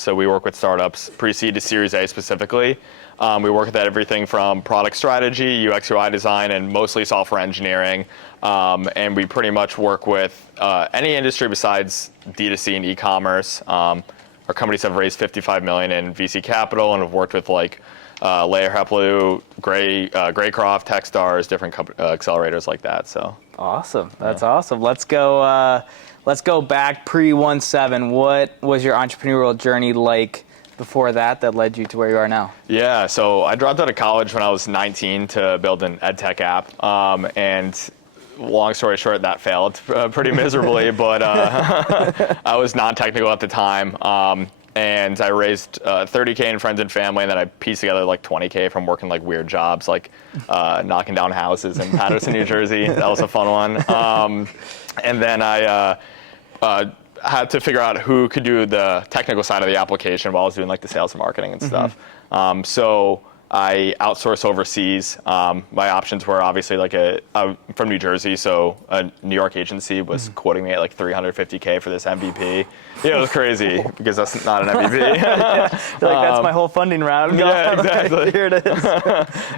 So we work with startups pre-seed to Series A specifically. We work with everything from product strategy, UX UI design, and mostly software engineering. And we pretty much work with any industry besides D2C and e-commerce. Our companies have raised $55 million in VC capital and have worked with like Layer Heplu, Graycroft, Techstars, different accelerators like that. So awesome. That's awesome. Let's go back pre-OneSeven. What was your entrepreneurial journey like before that led you to where you are now? Yeah, so I dropped out of college when I was 19 to build an ed tech app. And long story short, that failed pretty miserably, but I was non-technical at the time. And I raised $30K in friends and family, and then I pieced together like $20K from working like weird jobs, like knocking down houses in Paterson, New Jersey. That was a fun one. And then I had to figure out who could do the technical side of the application while I was doing like the sales and marketing and stuff. So I outsourced overseas. My options were obviously like I'm from New Jersey, so a New York agency was quoting me at like $350K for this MVP. Yeah, it was crazy because that's not an MVP. You're like, that's my whole funding round. Yeah, exactly. Here it is.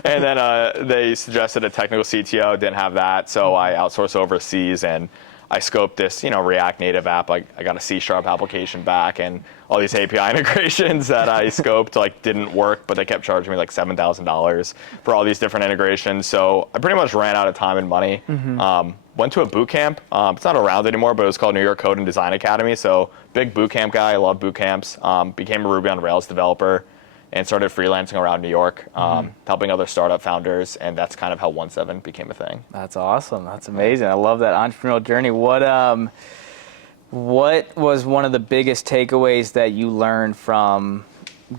And then they suggested a technical CTO, didn't have that, so I outsourced overseas and I scoped this, React Native app. I got a C# application back, and all these API integrations that I scoped didn't work, but they kept charging me like $7,000 for all these different integrations. So I pretty much ran out of time and money. Went to a boot camp. It's not around anymore, but it was called New York Code and Design Academy. So big boot camp guy. I love boot camps. Became a Ruby on Rails developer and started freelancing around New York, helping other startup founders, and that's kind of how OneSeven became a thing. That's awesome. That's amazing. I love that entrepreneurial journey. What was one of the biggest takeaways that you learned from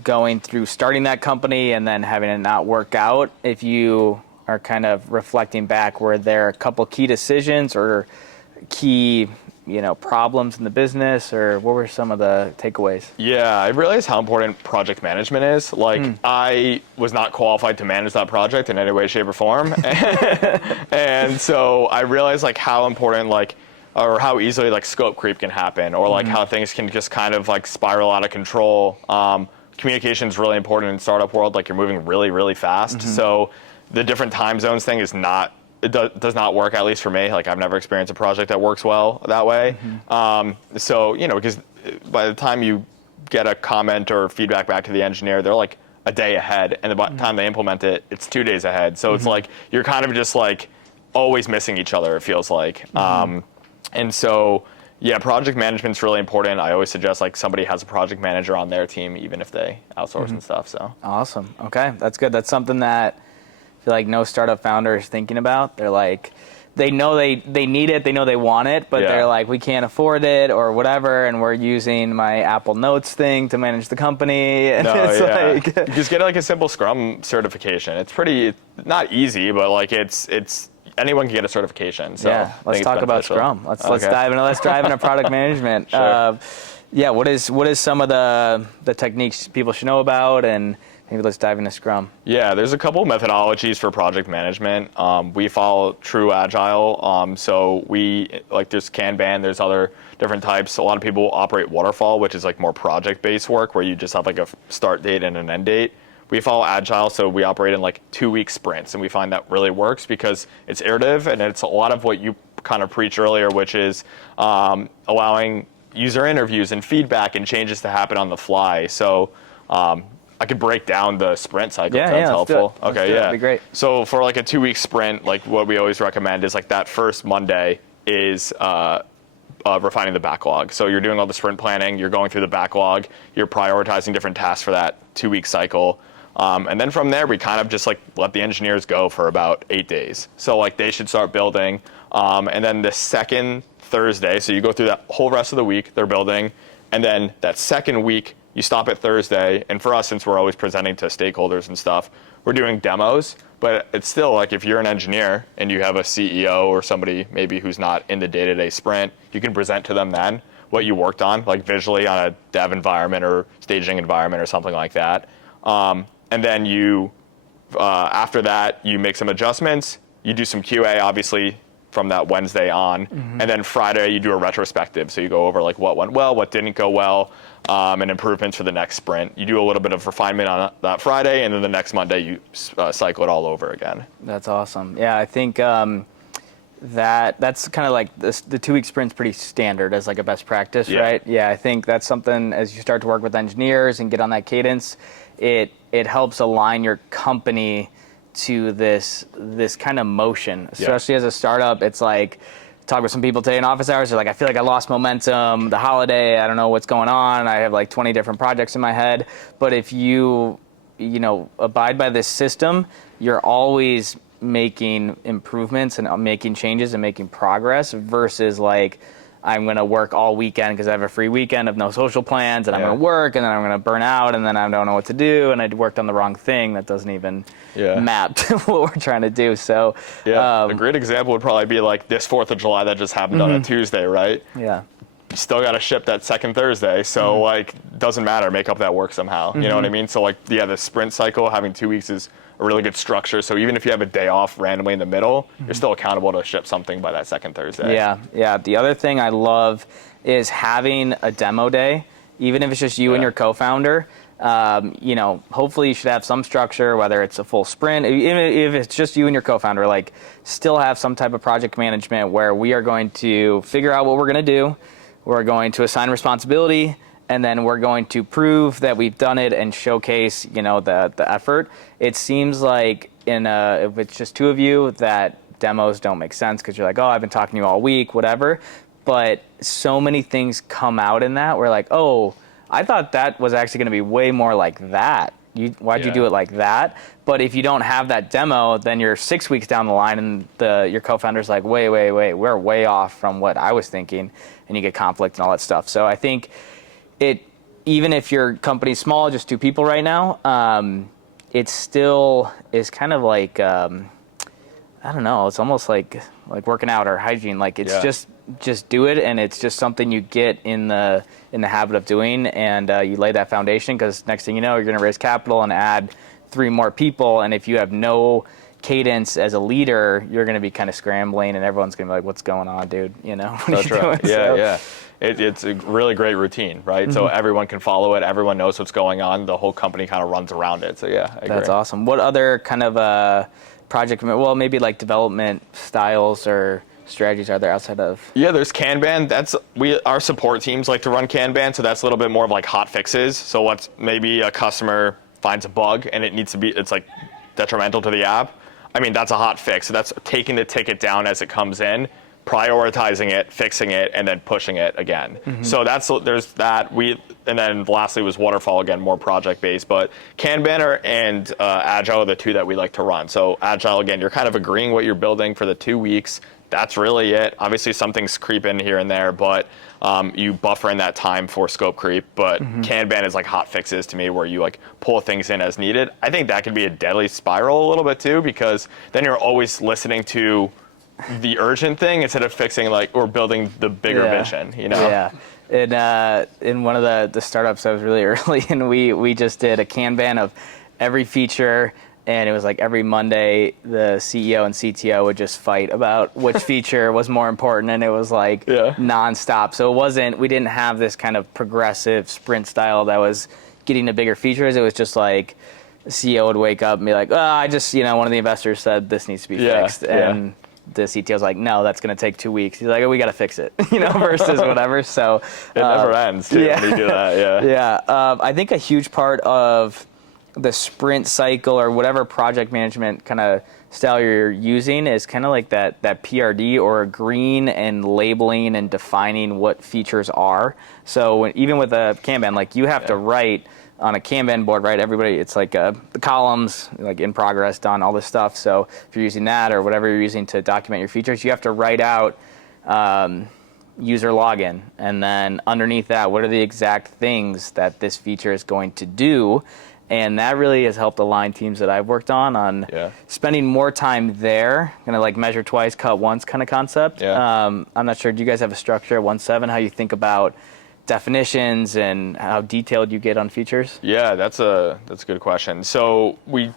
going through starting that company and then having it not work out? If you are kind of reflecting back, were there a couple key decisions or key problems in the business, or what were some of the takeaways? Yeah, I realized how important project management is. I was not qualified to manage that project in any way, shape, or form. And so I realized how important or how easily scope creep can happen, or how things can just kind of spiral out of control. Communication is really important in startup world. You're moving really, really fast. So the different time zones thing is not, it does not work, at least for me. I've never experienced a project that works well that way. So, because by the time you get a comment or feedback back to the engineer, they're a day ahead. And by the time they implement it, it's 2 days ahead. So it's you're kind of just always missing each other, it feels like. And so, yeah, project management's really important. I always suggest somebody has a project manager on their team, even if they outsource and stuff. So awesome. Okay, that's good. That's something that I feel like no startup founder is thinking about. They're they know they need it, they know they want it, but they're we can't afford it or whatever, and we're using my Apple Notes thing to manage the company. And you just get a simple Scrum certification. It's pretty not easy, but it's anyone can get a certification. So yeah, let's talk about Scrum. Let's dive into product management. Sure. What is some of the techniques people should know about, and maybe let's dive into Scrum. Yeah, there's a couple methodologies for project management. We follow true Agile. So there's Kanban, there's other different types. A lot of people operate Waterfall, which is more project-based work where you just have a start date and an end date. We follow Agile, so we operate in 2-week sprints, and we find that really works because it's iterative, and it's a lot of what you kind of preached earlier, which is allowing user interviews and feedback and changes to happen on the fly. So I could break down the sprint cycle if that's helpful. Okay, yeah. That'd be great. So for a 2-week sprint, what we always recommend is that first Monday is refining the backlog. So you're doing all the sprint planning, you're going through the backlog, you're prioritizing different tasks for that 2-week cycle. And then from there, we kind of just let the engineers go for about 8 days. So they should start building. And then the second Thursday, so you go through that whole rest of the week, they're building. And then that second week, you stop at Thursday. And for us, since we're always presenting to stakeholders and stuff, we're doing demos. But it's still if you're an engineer and you have a CEO or somebody maybe who's not in the day-to-day sprint, you can present to them then what you worked on, visually on a dev environment or staging environment or something like that. And then you, after that, you make some adjustments. You do some QA, obviously, from that Wednesday on. And then Friday you do a retrospective. So you go over like what went well, what didn't go well, and improvements for the next sprint. You do a little bit of refinement on that Friday, and then the next Monday you cycle it all over again. That's awesome. Yeah, I think that's kind of like the 2-week sprint's pretty standard as like a best practice, right? Yeah, I think that's something as you start to work with engineers and get on that cadence, it helps align your company to this kind of motion, especially as a startup. It's like, talk with some people today in office hours, they're like, I feel like I lost momentum, the holiday, I don't know what's going on, I have like 20 different projects in my head. But if you abide by this system, you're always making improvements and making changes and making progress versus like, I'm going to work all weekend because I have a free weekend of no social plans, and I'm going to work, and then I'm going to burn out, and then I don't know what to do, and I worked on the wrong thing that doesn't even map to what we're trying to do. So a great example would probably be like this 4th of July that just happened on a Tuesday, right? Yeah. You still got to ship that second Thursday, so like doesn't matter, make up that work somehow. You know what I mean? So like the sprint cycle, having 2 weeks is a really good structure. So even if you have a day off randomly in the middle, you're still accountable to ship something by that second Thursday. Yeah. The other thing I love is having a demo day, even if it's just you and your co-founder. Hopefully you should have some structure, whether it's a full sprint, even if it's just you and your co-founder, like still have some type of project management where we are going to figure out what we're going to do. We're going to assign responsibility, and then we're going to prove that we've done it and showcase, the effort. It seems like if it's just two of you, that demos don't make sense because you're like, oh, I've been talking to you all week, whatever. But so many things come out in that. We're like, oh, I thought that was actually going to be way more like that. Why'd you do it like that? But if you don't have that demo, then you're 6 weeks down the line, and your co-founder's like, wait, we're way off from what I was thinking, and you get conflict and all that stuff. So I think even if your company's small, just 2 people right now, it still is kind of like, I don't know, it's almost like working out or hygiene. Like it's just do it, and it's just something you get in the habit of doing, and you lay that foundation, because next thing you know, you're going to raise capital and add 3 more people, and if you have no cadence as a leader, you're going to be kind of scrambling, and everyone's going to be like, what's going on, dude? What are you doing? Yeah. It's a really great routine, right? So everyone can follow it. Everyone knows what's going on. The whole company kind of runs around it. So I agree. That's awesome. What other kind of project, maybe like development styles or strategies are there outside of? Yeah, there's Kanban. Our support teams like to run Kanban, so that's a little bit more of like hot fixes. So once maybe a customer finds a bug and it's like detrimental to the app, I mean, that's a hot fix. So that's taking the ticket down as it comes in, prioritizing it, fixing it, and then pushing it again. So there's that. And then lastly was waterfall, again, more project based. But Kanban and Agile are the 2 that we like to run. So Agile, again, you're kind of agreeing what you're building for the 2 weeks. That's really it. Obviously, some things creep in here and there, but you buffer in that time for scope creep. But Kanban is like hot fixes to me, where you like pull things in as needed. I think that can be a deadly spiral a little bit too, because then you're always listening to the urgent thing instead of fixing or building the bigger vision. Yeah. In one of the startups, I was really early, and we just did a Kanban of every feature. And it was like every Monday, the CEO and CTO would just fight about which feature was more important, and it was like nonstop. So we didn't have this kind of progressive sprint style that was getting to bigger features. It was just like the CEO would wake up and be like, I just, one of the investors said this needs to be fixed. And the CTO was like, no, that's going to take 2 weeks. He's like, oh, we got to fix it, versus whatever. So it never ends too when you do that. I think a huge part of the sprint cycle or whatever project management kind of style you're using is kind of like that PRD, or agreeing and labeling and defining what features are. So even with a Kanban, like you have to write on a Kanban board, right? Everybody, it's like the columns, like in progress, done, all this stuff. So if you're using that or whatever you're using to document your features, you have to write out user login, and then underneath that, what are the exact things that this feature is going to do. And that really has helped align teams that I've worked on spending more time there, kind of like measure twice, cut once kind of concept. I'm not sure, do you guys have a structure at OneSeven, how you think about definitions and how detailed you get on features? Yeah, that's a good question. So we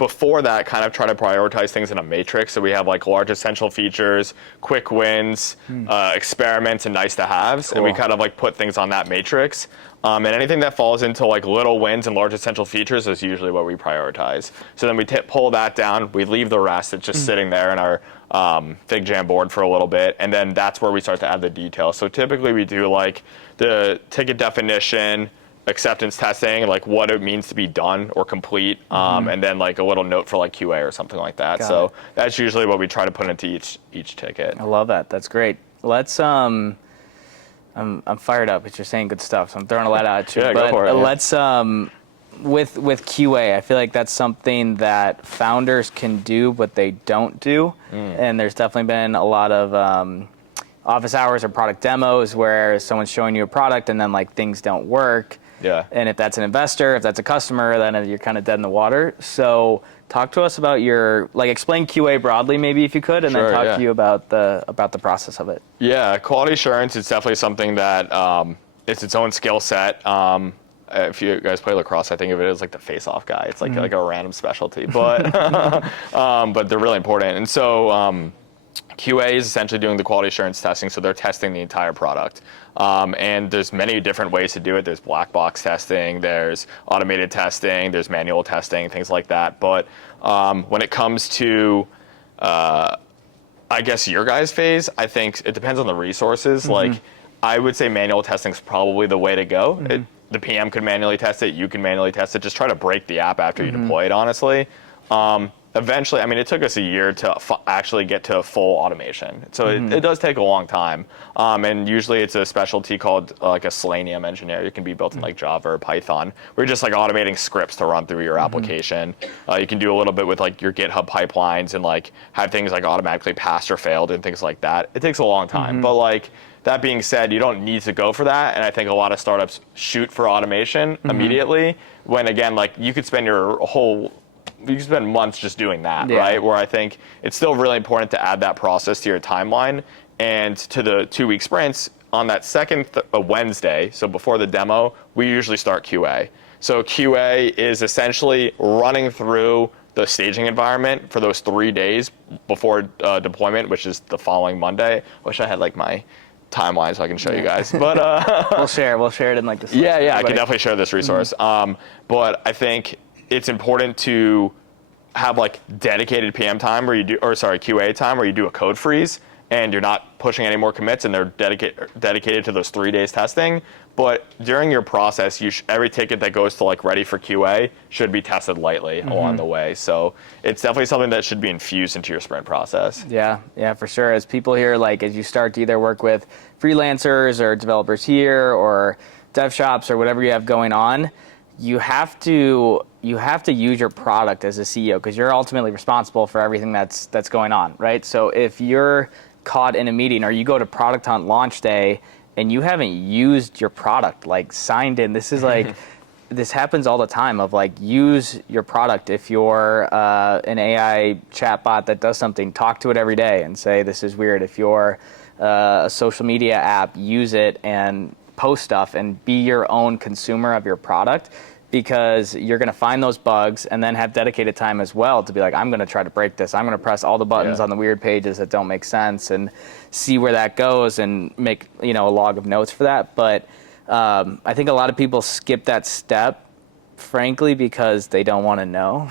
before that, kind of try to prioritize things in a matrix. So we have like large essential features, quick wins, experiments, and nice to haves. Cool. And we kind of like put things on that matrix. And anything that falls into like little wins and large essential features is usually what we prioritize. So then we pull that down, we leave the rest. It's just sitting there in our FigJam board for a little bit, and then that's where we start to add the details. So typically we do like the ticket definition, acceptance testing, like what it means to be done or complete, and then like a little note for like QA or something like that. So that's usually what we try to put into each ticket. I love that. That's great. Let's I'm fired up because you're saying good stuff, so I'm throwing a lot at you. Yeah, but go for it. Let's with QA, I feel like that's something that founders can do, but they don't do. And there's definitely been a lot of office hours or product demos where someone's showing you a product and then like things don't work. Yeah. And if that's an investor, if that's a customer, then you're kind of dead in the water. So talk to us about explain QA broadly, maybe if you could, and then talk to you about the process of it. Yeah, quality assurance is definitely something that it's its own skill set. If you guys play lacrosse, I think of it as like the face-off guy. It's like like a random specialty, but but they're really important. And so QA is essentially doing the quality assurance testing, so they're testing the entire product. And there's many different ways to do it. There's black box testing, there's automated testing, there's manual testing, things like that. But when it comes to, I guess, your guys' phase, I think it depends on the resources. Like, I would say manual testing is probably the way to go. The PM could manually test it, you can manually test it. Just try to break the app after you deploy it, honestly. Eventually, I mean, it took us a year to actually get to full automation. So it does take a long time. And usually it's a specialty called like a Selenium engineer. It can be built in like Java or Python. We're just like automating scripts to run through your application. You can do a little bit with like your GitHub pipelines and like have things like automatically passed or failed and things like that. It takes a long time. But like, that being said, you don't need to go for that. And I think a lot of startups shoot for automation immediately when, again, like you could spend you can spend months just doing that, right? Where I think it's still really important to add that process to your timeline and to the 2-week sprints. On that second Wednesday, so before the demo, we usually start QA. So QA is essentially running through the staging environment for those 3 days before deployment, which is the following Monday. I wish I had like my timeline so I can show you guys, but we'll share it in like this. Yeah, I can definitely share this resource. But I think it's important to have like dedicated PM time where QA time where you do a code freeze and you're not pushing any more commits and they're dedicated to those 3 days testing. But during your process, every ticket that goes to like ready for QA should be tested lightly along the way. So it's definitely something that should be infused into your sprint process. Yeah, for sure. As people here, like as you start to either work with freelancers or developers here or dev shops or whatever you have going on, you have to use your product as a CEO because you're ultimately responsible for everything that's going on, right? So if you're caught in a meeting or you go to Product Hunt launch day and you haven't used your product, like signed in, this is like, this happens all the time of like, use your product. If you're an AI chatbot that does something, talk to it every day and say, this is weird. If you're a social media app, use it and post stuff and be your own consumer of your product, because you're going to find those bugs and then have dedicated time as well to be like, I'm going to try to break this. I'm going to press all the buttons on the weird pages that don't make sense and see where that goes and make, a log of notes for that. But I think a lot of people skip that step, frankly, because they don't want to know,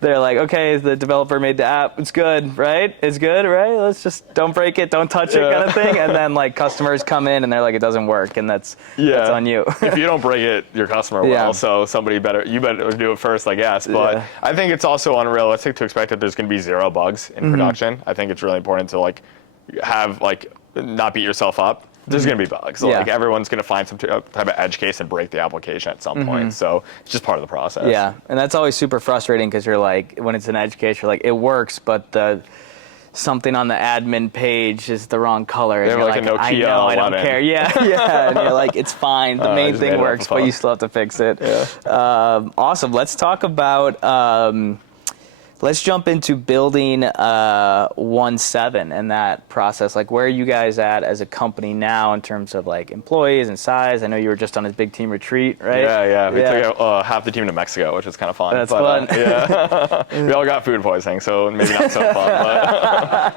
they're like, okay, the developer made the app. It's good, right? It's good, right? Let's just don't break it, don't touch it kind of thing. And then like customers come in and they're like, it doesn't work. And that's on you. If you don't break it, your customer will. So you better do it first, I guess. But I think it's also unrealistic to expect that there's going to be 0 bugs in production. I think it's really important to like have like not beat yourself up. There's going to be bugs. Like everyone's going to find some type of edge case and break the application at some point. So it's just part of the process. Yeah, and that's always super frustrating because you're like, when it's an edge case, you're like, it works, but something on the admin page is the wrong color. They have like a Nokia I know, I don't care. Yeah. And you're like, it's fine. The main thing works, but you still have to fix it. Yeah. Awesome. Let's talk about Let's jump into building OneSeven and that process. Like, where are you guys at as a company now in terms of like employees and size? I know you were just on a big team retreat, right? Yeah. We took half the team to Mexico, which was kind of fun. That's fun. Yeah. We all got food poisoning, so maybe not so fun.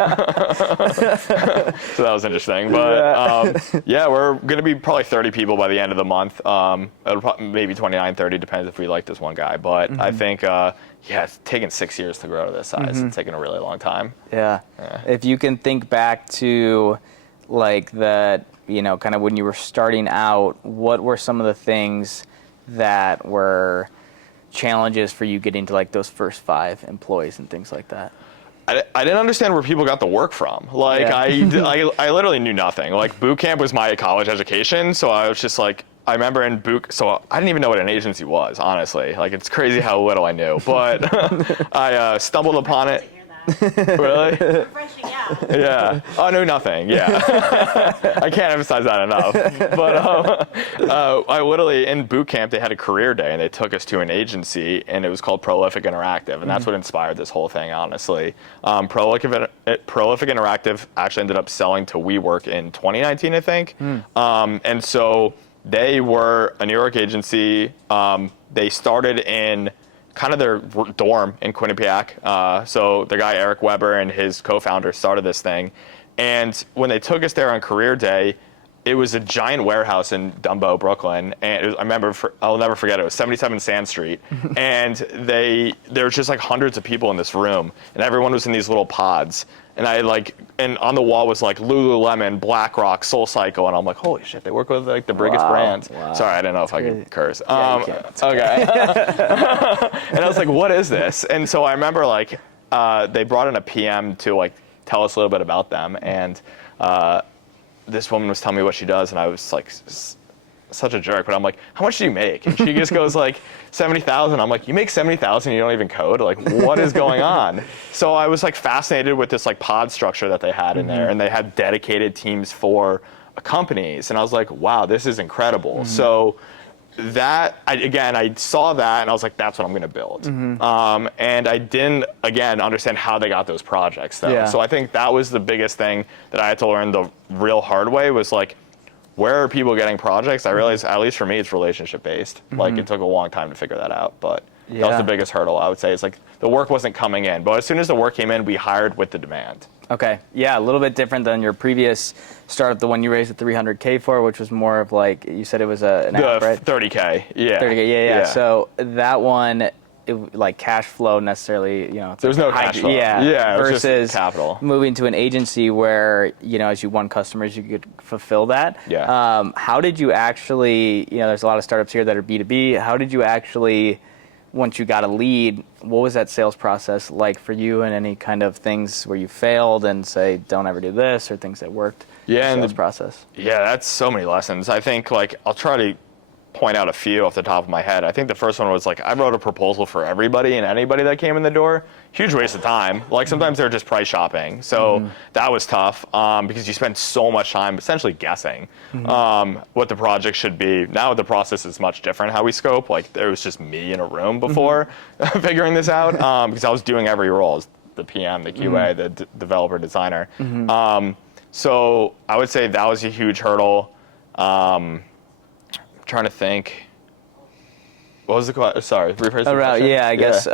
But so that was interesting. But yeah, we're going to be probably 30 people by the end of the month. Maybe 29, 30, depends if we like this one guy. But I think, it's taken 6 years to grow to this size. It's taken a really long time. Yeah. If you can think back to like that, kind of when you were starting out, what were some of the things that were challenges for you getting to like those first 5 employees and things like that? I didn't understand where people got the work from. Like, I literally knew nothing. Like, boot camp was my college education, so I was just like, I remember so I didn't even know what an agency was, honestly. Like, it's crazy how little I knew. But I stumbled upon it. Really? Refreshing, yeah. Yeah. Oh, I knew nothing. Yeah. I can't emphasize that enough. But I literally, in boot camp, they had a career day, and they took us to an agency, and it was called Prolific Interactive, and that's what inspired this whole thing, honestly. Prolific Interactive actually ended up selling to WeWork in 2019, I think. And so they were a New York agency. They started in kind of their dorm in Quinnipiac. So the guy, Eric Weber, and his co-founder started this thing. And when they took us there on career day, it was a giant warehouse in Dumbo, Brooklyn. And I'll never forget it. It was 77 Sand Street. And there was just like hundreds of people in this room. And everyone was in these little pods. And and on the wall was like Lululemon, BlackRock, SoulCycle, and I'm like, holy shit, they work with like the biggest brands. Wow. Sorry, I didn't know if I could curse. Yeah, you can. Okay. And I was like, what is this? And so I remember like they brought in a PM to like tell us a little bit about them, and this woman was telling me what she does, and I was like such a jerk, but I'm like, how much do you make? And she just goes like 70,000. I'm like, you make 70,000, you don't even code? Like, what is going on? So I was like fascinated with this like pod structure that they had in there, and they had dedicated teams for companies, and I was like, wow, this is incredible. So I saw that, and I was like, that's what I'm going to build. And I didn't, again, understand how they got those projects, though. Yeah. So I think that was the biggest thing that I had to learn the real hard way, was like, where are people getting projects? I realized, at least for me, it's relationship based. Like, it took a long time to figure that out, but that was the biggest hurdle, I would say. It's like the work wasn't coming in, but as soon as the work came in, we hired with the demand. Okay. Yeah, a little bit different than your previous startup, the one you raised at $300K for, which was more of like, you said it was an app, right? 30K, yeah. 30K, yeah. So that one, like cash flow necessarily, it's There's no cash flow. Yeah, versus just capital. Moving to an agency where, as you won customers, you could fulfill that. Yeah. How did you actually, there's a lot of startups here that are B2B. How did you actually, once you got a lead, what was that sales process like for you, and any kind of things where you failed and say, don't ever do this, or things that worked? Yeah, sales process. Yeah, that's so many lessons. I think like I'll try to point out a few off the top of my head. I think the first one was like, I wrote a proposal for everybody and anybody that came in the door. Huge waste of time. Like, sometimes they're just price shopping. So that was tough because you spend so much time essentially guessing what the project should be. Now the process is much different how we scope. Like, there was just me in a room before figuring this out because I was doing every role as the PM, the QA, the developer, designer. So I would say that was a huge hurdle. Trying to think. What was the question? Sorry, rephrase the question. Yeah, I guess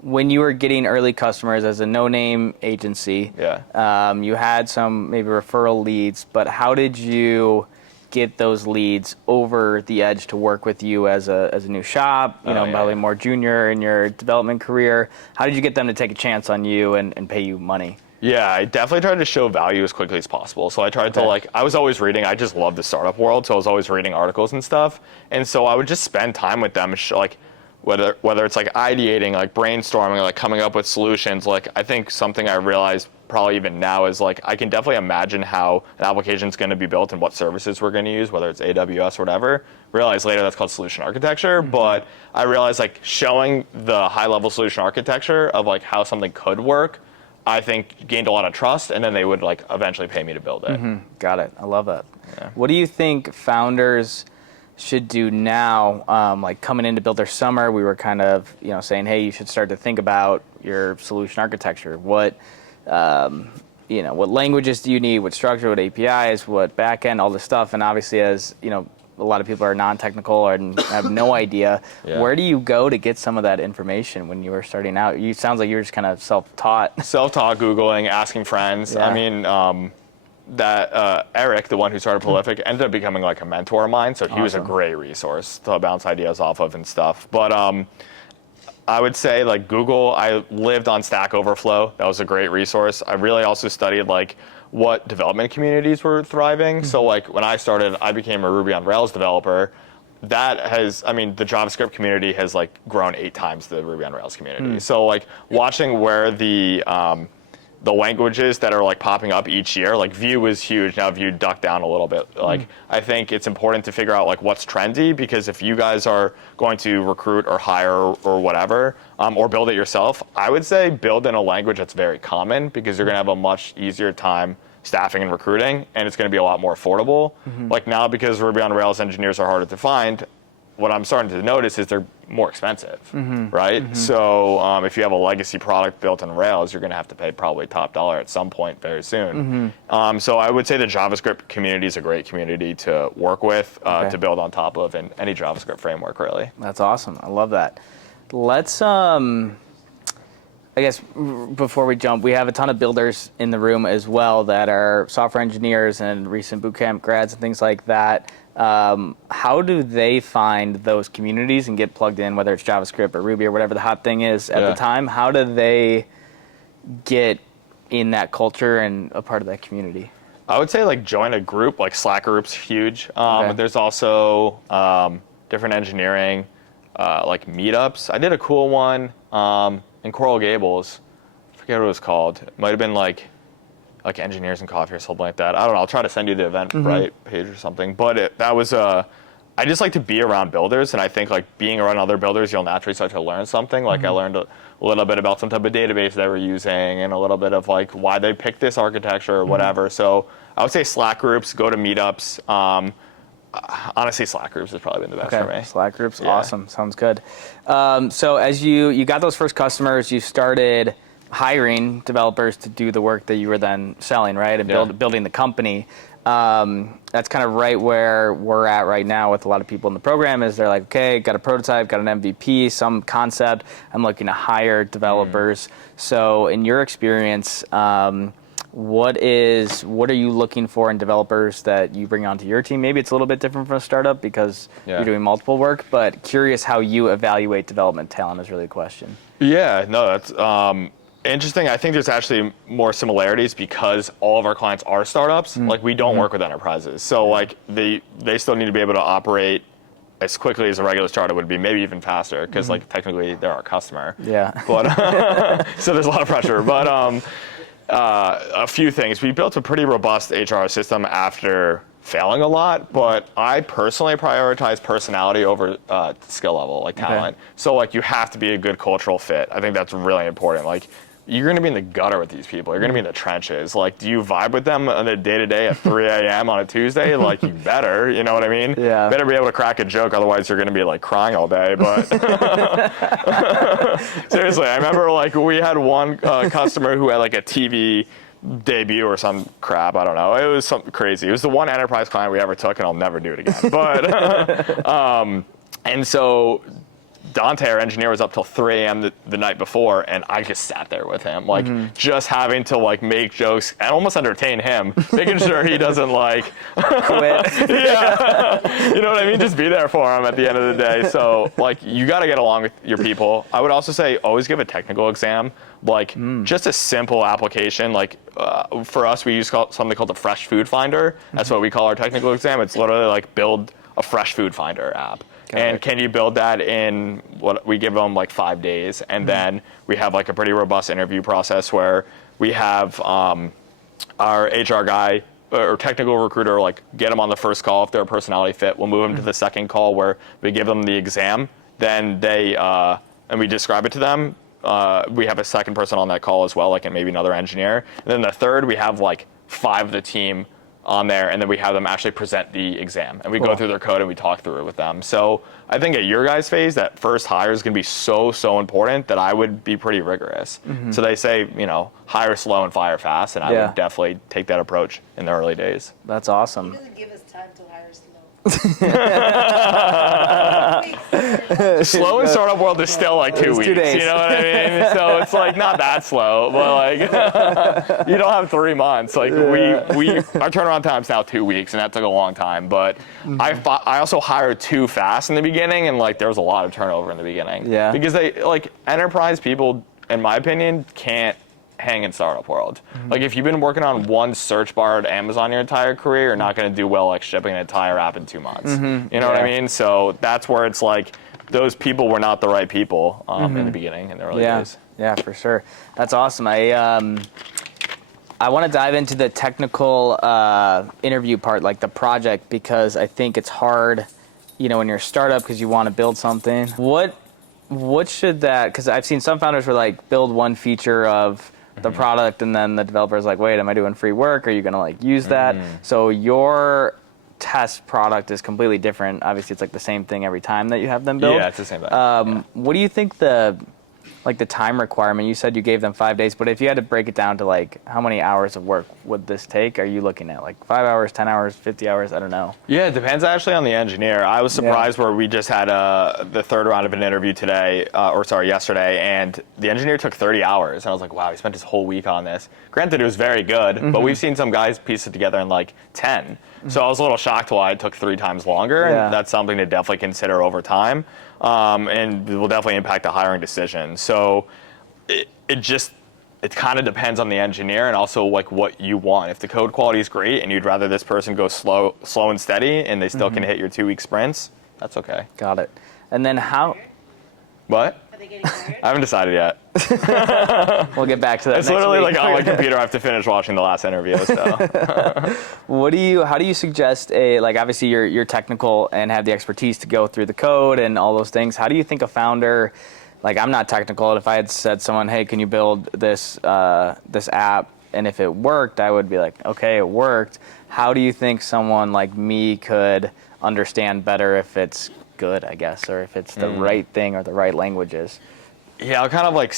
when you were getting early customers as a no-name agency, you had some maybe referral leads, but how did you get those leads over the edge to work with you as a new shop, probably more junior in your development career? How did you get them to take a chance on you and pay you money? Yeah, I definitely tried to show value as quickly as possible. So I tried to I was always reading. I just love the startup world, so I was always reading articles and stuff. And so I would just spend time with them, like whether it's like ideating, like brainstorming, like coming up with solutions. Like, I think something I realized probably even now is like, I can definitely imagine how an application is going to be built and what services we're going to use, whether it's AWS or whatever. Realize later that's called solution architecture, but I realized like showing the high level solution architecture of like how something could work, I think gained a lot of trust, and then they would like eventually pay me to build it. Got it. I love that. Yeah. What do you think founders should do now, like coming in to build their summer? We were kind of, saying, hey, you should start to think about, your solution architecture. What what languages do you need? What structure? What APIs? What backend? All this stuff. And obviously, as a lot of people are non-technical and have no idea. Yeah. Where do you go to get some of that information when you were starting out? Sounds like you were just kind of self-taught. Self-taught, Googling, asking friends. Yeah. I mean, Eric, the one who started Prolific, ended up becoming like a mentor of mine. So he was a great resource to bounce ideas off of and stuff. But I would say like Google, I lived on Stack Overflow. That was a great resource. I really also studied like what development communities were thriving. So like when I started, I became a Ruby on Rails developer. That has, the JavaScript community has like grown 8 times the Ruby on Rails community. So like watching where the languages that are like popping up each year, like Vue was huge. Now Vue ducked down a little bit. Like I think it's important to figure out like what's trendy, because if you guys are going to recruit or hire or whatever, or build it yourself, I would say build in a language that's very common, because you're gonna have a much easier time staffing and recruiting, and it's gonna be a lot more affordable. Like now, because Ruby on Rails engineers are harder to find, what I'm starting to notice is they're more expensive, right? So if you have a legacy product built in Rails, you're going to have to pay probably top dollar at some point very soon. So I would say the JavaScript community is a great community to work with, to build on top of in any JavaScript framework, really. That's awesome. I love that. Let's, I guess before we jump, we have a ton of builders in the room as well that are software engineers and recent bootcamp grads and things like that. How do they find those communities and get plugged in, whether it's JavaScript or Ruby or whatever the hot thing is at the time? How do they get in that culture and a part of that community? I would say like join a group, like Slack group's huge. There's also different engineering, like meetups. I did a cool one in Coral Gables. I forget what it was called. It might have been like Engineers and Coffee or something like that. I don't know. I'll try to send you the Eventbrite page or something. But that was I just like to be around builders, and I think like being around other builders, you'll naturally start to learn something. Like I learned a little bit about some type of database they were using, and a little bit of like why they picked this architecture or whatever. So I would say Slack groups, go to meetups. Honestly, Slack groups has probably been the best for me. Slack groups, awesome. Sounds good. So as you got those first customers, you started hiring developers to do the work that you were then selling, right? And building the company. That's kind of right where we're at right now with a lot of people in the program, is they're like, okay, got a prototype, got an MVP, some concept. I'm looking to hire developers. So in your experience, what are you looking for in developers that you bring onto your team? Maybe it's a little bit different from a startup because you're doing multiple work, but curious how you evaluate development talent is really the question. Yeah, no, that's interesting. I think there's actually more similarities because all of our clients are startups. Like we don't work with enterprises. So like they still need to be able to operate as quickly as a regular startup would be, maybe even faster, because like technically they're our customer. Yeah. But so there's a lot of pressure. But a few things. We built a pretty robust HR system after failing a lot, but I personally prioritize personality over skill level, like talent. So like you have to be a good cultural fit. I think that's really important. Like you're going to be in the gutter with these people. You're going to be in the trenches. Like, do you vibe with them on the day-to-day at 3 a.m. on a Tuesday? Like, you better, you know what I mean? Yeah. Better be able to crack a joke, otherwise you're going to be, like, crying all day. But seriously, I remember, like, we had one customer who had, like, a TV debut or some crap. I don't know. It was something crazy. It was the one enterprise client we ever took, and I'll never do it again. But, and so Dante, our engineer, was up till 3 a.m. the night before, and I just sat there with him, like just having to like make jokes and almost entertain him, making sure he doesn't like quit. Yeah, you know what I mean? Just be there for him at the end of the day. So like you got to get along with your people. I would also say always give a technical exam, like just a simple application. Like for us, we use something called the Fresh Food Finder. That's what we call our technical exam. It's literally like build a Fresh Food Finder app. And can you build that in what we give them like 5 days? And then we have like a pretty robust interview process where we have our HR guy or technical recruiter like get them on the first call if they're a personality fit. We'll move them to the second call where we give them the exam. Then they and we describe it to them. We have a second person on that call as well, like maybe another engineer. And then the third, we have like 5 of the team on there, and then we have them actually present the exam, and we go through their code and we talk through it with them. So I think at your guys' phase, that first hire is going to be so important that I would be pretty rigorous. So they say, hire slow and fire fast, and I would definitely take that approach in the early days. That's awesome. He doesn't give us time to hire slow. Slow in startup world is still like 2 weeks. 2 days. You know what I mean? So it's like not that slow, but like you don't have 3 months. Like our turnaround time's now 2 weeks, and that took a long time. But I also hired too fast in the beginning, and like there was a lot of turnover in the beginning. Yeah. Because enterprise people, in my opinion, can't hang in startup world. Like if you've been working on one search bar at Amazon your entire career, you're not going to do well like shipping an entire app in 2 months. You know what I mean? So that's where it's like those people were not the right people in the beginning, in the early days. Yeah, for sure. That's awesome. I want to dive into the technical interview part, like the project, because I think it's hard, when you're a startup because you want to build something. What should that, because I've seen some founders were like build one feature of the product, and then the developer's like, wait, am I doing free work? Are you going to use that? So your test product is completely different. Obviously, it's like the same thing every time that you have them build. Yeah, it's the same thing. What do you think the time requirement? You said you gave them 5 days, but if you had to break it down to like how many hours of work would this take? Are you looking at like 5 hours, 10 hours, 50 hours? I don't know. Yeah, it depends actually on the engineer. I was surprised where we just had the third round of an interview yesterday, and the engineer took 30 hours. And I was like, wow, he spent his whole week on this. Granted, it was very good, but we've seen some guys piece it together in like 10. So I was a little shocked why it took 3 times longer, and that's something to definitely consider over time, and it will definitely impact the hiring decision. So it kind of depends on the engineer and also like what you want. If the code quality is great and you'd rather this person go slow and steady and they still can hit your 2 week sprints, that's okay. Got it. And then What? Are they getting hired? I haven't decided yet. we'll get back to that. It's next literally week. like on my computer. I have to finish watching the last interview. So. How do you suggest obviously you're technical and have the expertise to go through the code and all those things. How do you think a founder, like I'm not technical, and if I had said someone, hey, can you build this app, and if it worked, I would be like, okay, it worked. How do you think someone like me could understand better if it's good, I guess, or if it's the right thing or the right languages? Yeah, I'll kind of like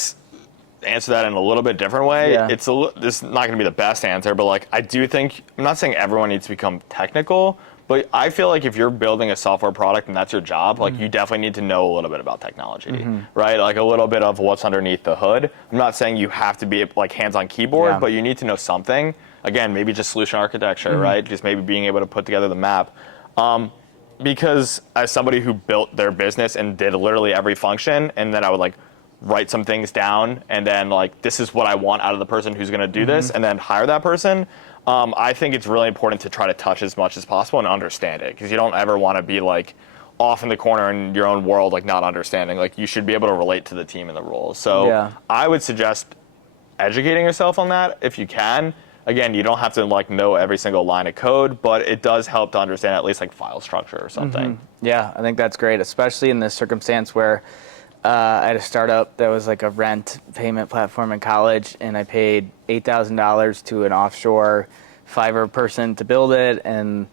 answer that in a little bit different way. Yeah. This is not going to be the best answer, but like I do think, I'm not saying everyone needs to become technical, but I feel like if you're building a software product and that's your job, like you definitely need to know a little bit about technology, right? Like a little bit of what's underneath the hood. I'm not saying you have to be like hands-on keyboard, but you need to know something. Again, maybe just solution architecture, right? Just maybe being able to put together the map. Because as somebody who built their business and did literally every function, and then I would like write some things down, and then like this is what I want out of the person who's going to do this, and then hire that person. I think it's really important to try to touch as much as possible and understand it, because you don't ever want to be like off in the corner in your own world, like not understanding. Like you should be able to relate to the team and the role. So I would suggest educating yourself on that if you can. Again, you don't have to like know every single line of code, but it does help to understand at least like file structure or something. Yeah, I think that's great, especially in this circumstance where I had a startup that was like a rent payment platform in college, and I paid $8,000 to an offshore Fiverr person to build it, and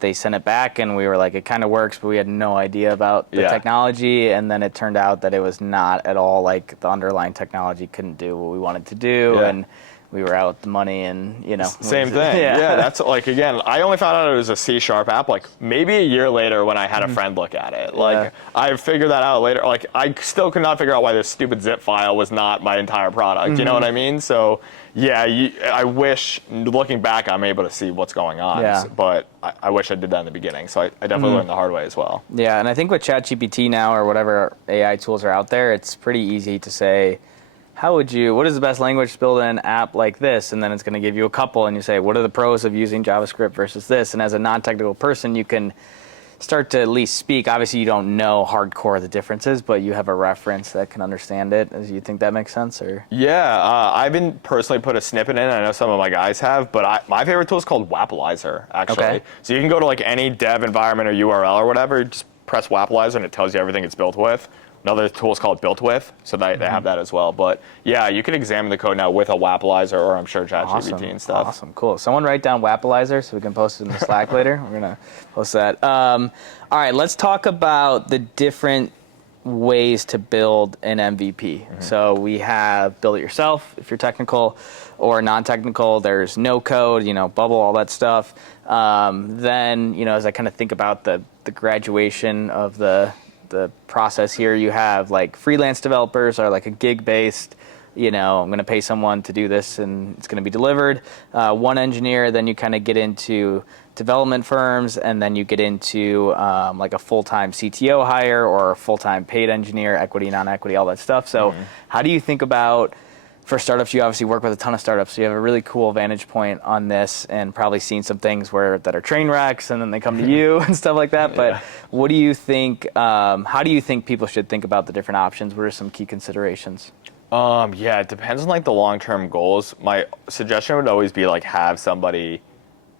they sent it back, and we were like, it kind of works, but we had no idea about the technology, and then it turned out that it was not at all like the underlying technology couldn't do what we wanted to do, and we were out the money, and same thing. Yeah, that's like, again, I only found out it was a C# app like maybe a year later when I had a friend look at it. Like I figured that out later. Like I still could not figure out why this stupid zip file was not my entire product. You know what I mean? So yeah, I wish, looking back, I'm able to see what's going on. But I wish I did that in the beginning. So I definitely learned the hard way as well. Yeah, and I think with ChatGPT now, or whatever AI tools are out there, it's pretty easy to say, what is the best language to build an app like this? And then it's going to give you a couple, and you say, what are the pros of using JavaScript versus this? And as a non-technical person, you can start to at least speak. Obviously, you don't know hardcore the differences, but you have a reference that can understand it. Do you think that makes sense? Or Yeah, I haven't personally put a snippet in. I know some of my guys have, but my favorite tool is called Wappleizer, actually. Okay. So you can go to like any dev environment or URL or whatever, just press Wappleizer, and it tells you everything it's built with. Another tool is called Built With, so they have that as well. But yeah, you can examine the code now with a Wappalizer or I'm sure ChatGPT and stuff. Awesome, cool. Someone write down Wappalizer so we can post it in the Slack later. We're gonna post that. All right, let's talk about the different ways to build an MVP. So we have build it yourself if you're technical, or non-technical. There's no code, bubble, all that stuff. Then, as I kind of think about the graduation of the process here, you have like freelance developers are like a gig-based, I'm going to pay someone to do this and it's going to be delivered. One engineer, then you kind of get into development firms, and then you get into like a full-time CTO hire or a full-time paid engineer, equity, non-equity, all that stuff. So how do you think about, for startups, you obviously work with a ton of startups, so you have a really cool vantage point on this and probably seen some things that are train wrecks and then they come to you and stuff like that. But what do you think, how do you think people should think about the different options? What are some key considerations? Yeah, it depends on like the long-term goals. My suggestion would always be like have somebody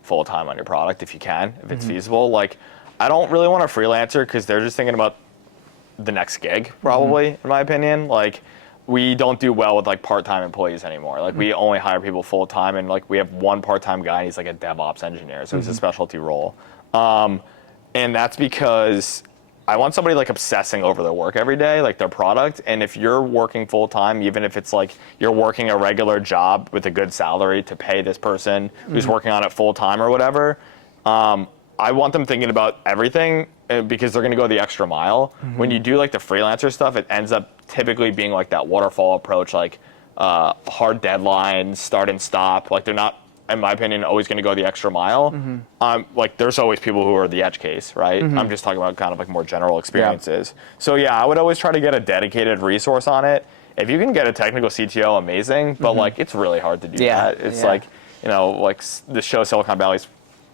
full-time on your product if you can, if it's feasible. Like, I don't really want a freelancer because they're just thinking about the next gig, probably, in my opinion. Like, we don't do well with like part-time employees anymore. Like we only hire people full-time, and like we have one part-time guy and he's like a DevOps engineer, so it's a specialty role. And that's because I want somebody like obsessing over their work every day, like their product. And if you're working full-time, even if it's like you're working a regular job with a good salary to pay this person who's working on it full-time or whatever, I want them thinking about everything because they're going to go the extra mile. When you do like the freelancer stuff, it ends up typically being like that waterfall approach, like hard deadlines, start and stop. Like they're not, in my opinion, always going to go the extra mile. Like there's always people who are the edge case, right? I'm just talking about kind of like more general experiences. So yeah, I would always try to get a dedicated resource on it. If you can get a technical CTO, amazing. But like it's really hard to do that. It's like, like the show Silicon Valley's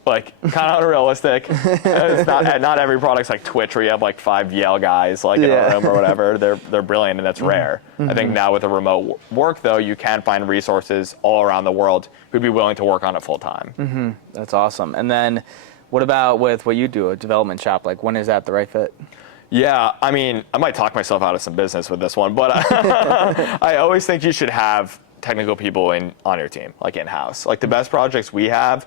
like kind of unrealistic. It's not every product's like Twitch where you have like 5 Yale guys like in a room or whatever. They're brilliant, and that's rare. I think now with the remote work though, you can find resources all around the world who'd be willing to work on it full time. That's awesome. And then what about with what you do, a development shop? Like when is that the right fit? Yeah, I mean, I might talk myself out of some business with this one, but I always think you should have technical people on your team, like in-house. Like the best projects we have,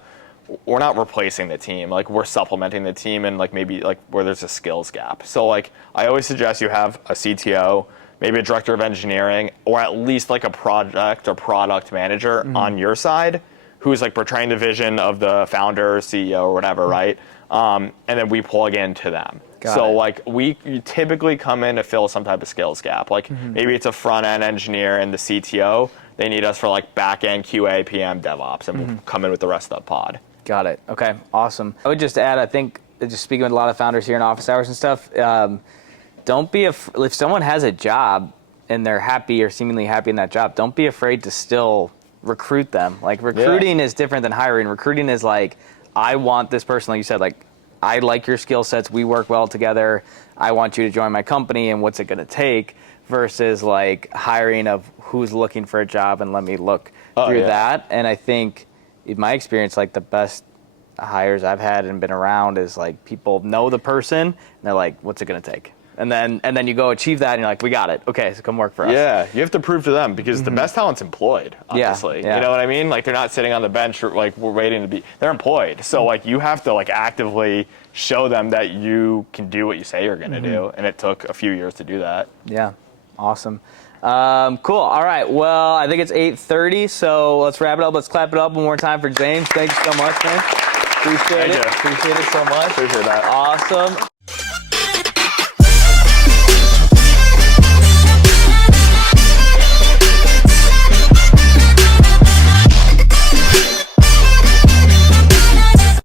we're not replacing the team, like we're supplementing the team, and like maybe like where there's a skills gap. So like I always suggest you have a CTO, maybe a director of engineering, or at least like a project or product manager on your side who's like portraying the vision of the founder or CEO or whatever, right? And then we plug into them. Like we typically come in to fill some type of skills gap. Like maybe it's a front end engineer and the CTO. They need us for like back end QA, PM, DevOps, and we'll come in with the rest of the pod. Got it. Okay, awesome. I would just add, I think, just speaking with a lot of founders here in office hours and stuff, don't be if someone has a job and they're happy or seemingly happy in that job, don't be afraid to still recruit them. Like recruiting is different than hiring. Recruiting is like, I want this person, like you said, like I like your skill sets, we work well together, I want you to join my company, and what's it going to take, versus like hiring of who's looking for a job and let me look through that. And I think in my experience, like the best hires I've had and been around is like people know the person and they're like, what's it going to take? And then you go achieve that and you're like, we got it. Okay, so come work for us. Yeah, you have to prove to them because the best talent's employed, honestly. You know what I mean? Like they're not sitting on the bench or like we're waiting to be, they're employed. So like you have to like actively show them that you can do what you say you're going to do. And it took a few years to do that. Yeah, awesome. Cool. All right. Well, I think it's 8:30, so let's wrap it up. Let's clap it up one more time for James. Thank you so much, man. Appreciate it. Appreciate it so much. Appreciate that. Awesome.